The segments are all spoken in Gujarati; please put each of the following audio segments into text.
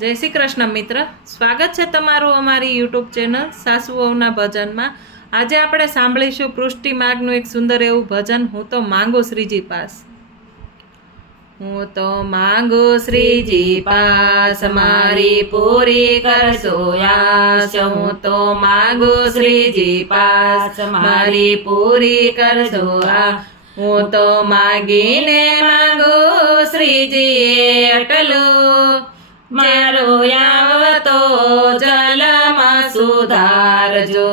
જય શ્રી કૃષ્ણ મિત્ર, સ્વાગત છે તમારું અમારી યુટ્યુબ ચેનલ સાસુ વહુના ભજનમાં। આજે આપણે સાંભળીશું પૃષ્ટિ માર્ગનું એક સુંદર એવું ભજન, હું તો માંગુ શ્રીજી પાસ। હું તો માંગુ શ્રીજી પાસ, મારી પૂરી કરશો આશ। હું તો માંગુ શ્રીજી પાસ, મારી પૂરી કરશો આશ। હું તો માગીને માંગુ શ્રીજી અટલું, મારો આવતો જલમાં સુધારજો।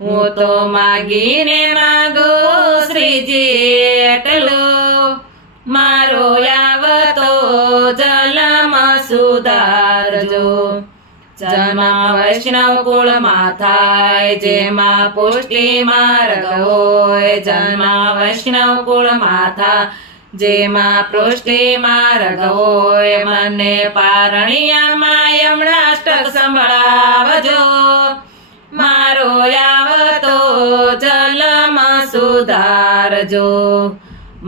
હું તો માગીને માંગુ શ્રીજી એટલું, મારો આવતો જલમાં સુધારજો। જન્મ વૈષ્ણવ કુળમાં થાય, જેમાં પુષ્ટિ માર્ગ હોય। જન્મ વૈષ્ણવ કુળમાં થાય, જેમાં પૃષ્ટિ માર્ગ હોય। મને પારણિયામાં યમણાષ્ટક સંભળાવજો, મારો આવતો જલમાં સુધારજો।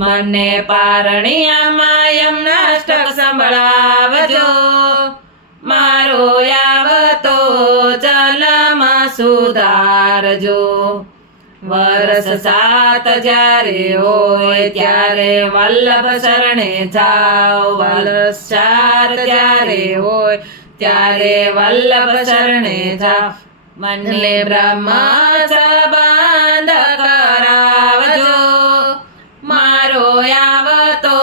મને પારણિયામાં યમણાષ્ટક સંભળાવજો, મારો આવતો જલમાં સુધારજો। વર્ષ 7 જ્યારે હોય, ત્યારે વલ્લભ શરણે જાઓ। વર્ષ 4 જ્યારે હોય, ત્યારે વલ્લભ શરણે જાઓ। મને બ્રહ્મ સંબંધ કરાવજો, મારો આવતો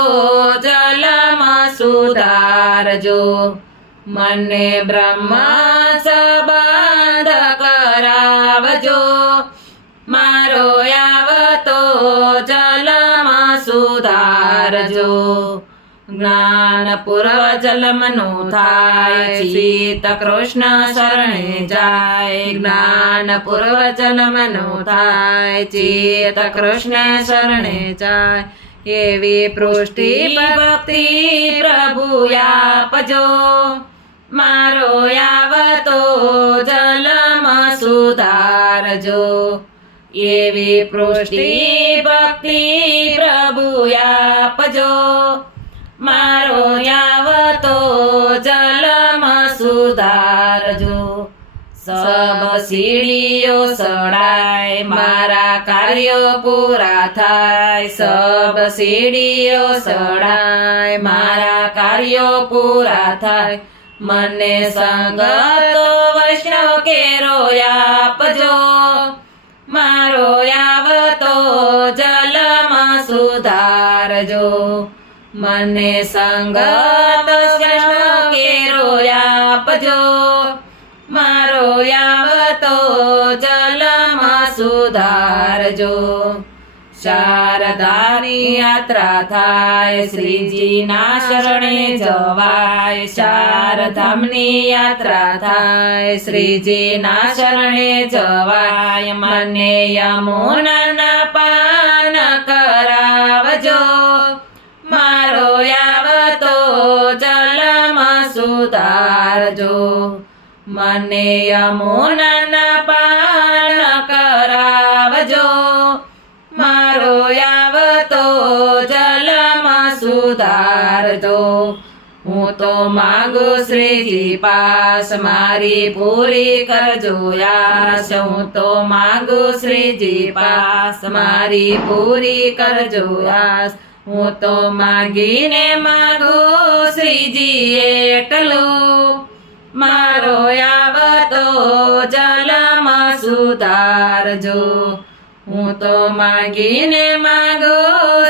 જલમાં સુધારજો। મને બ્રહ્મ સંબંધ કરાવજો, મારો આવતો જલમાં સુધારજો। જ્ઞાન પૂર્વ જલમનું થાય, ચિત્ત કૃષ્ણ શરણે જાય। જ્ઞાન પૂર્વ જલમનું થાય, ચિત્ત કૃષ્ણ શરણે જાય। એવી પૃષ્ટિ ભક્તિ પ્રભુ આપજો, મારો આવતો જલમાં સુધારજો। એવી પૃષ્ટિ ભક્તિ પ્રભુ આપજો, મારો આવતો જલમાં સુધારજો। સબ સીડીઓ સડાય, મારા કાર્યો પૂરા થાય। સબ સીડીઓ સડાય, મારા કાર્યો પૂરા થાય। મને સંગતો વૈષ્ણવ કેરો આપજો, મારો આવતો જલમાં સુધારજો। મને સંગત વૈષ્ણવ કેરો આપજો, મારો આવતો જલમાં સુધારજો। શારદાની યાત્રા થાય, શ્રીજીના શરણે જવાય। શારધામની યાત્રા થાય, શ્રીજીના શરણે જવાય। મને યમુનાના પાન કરાવજો, મારો આવતો જલમાં સુધારજો। મને યમુનાના પાન કરાવજો, મારો આવતો જલમાં સુધારજો। હું તો માંગુ શ્રીજી પાસ, મારી પૂરી કરજો આશ। હું તો માંગુ શ્રીજી પાસ, મારી પૂરી કરજો આશ। હું તો માગીને માંગુ શ્રીજી એટલું, મારો આવતો જલમાં સુધારજો। હું તો માગીને માંગુ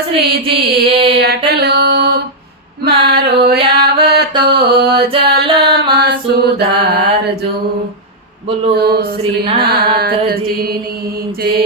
શ્રીજી એટલું, મારો આવતો જલમાં સુધારજો। બોલો શ્રીનાથજીની જય।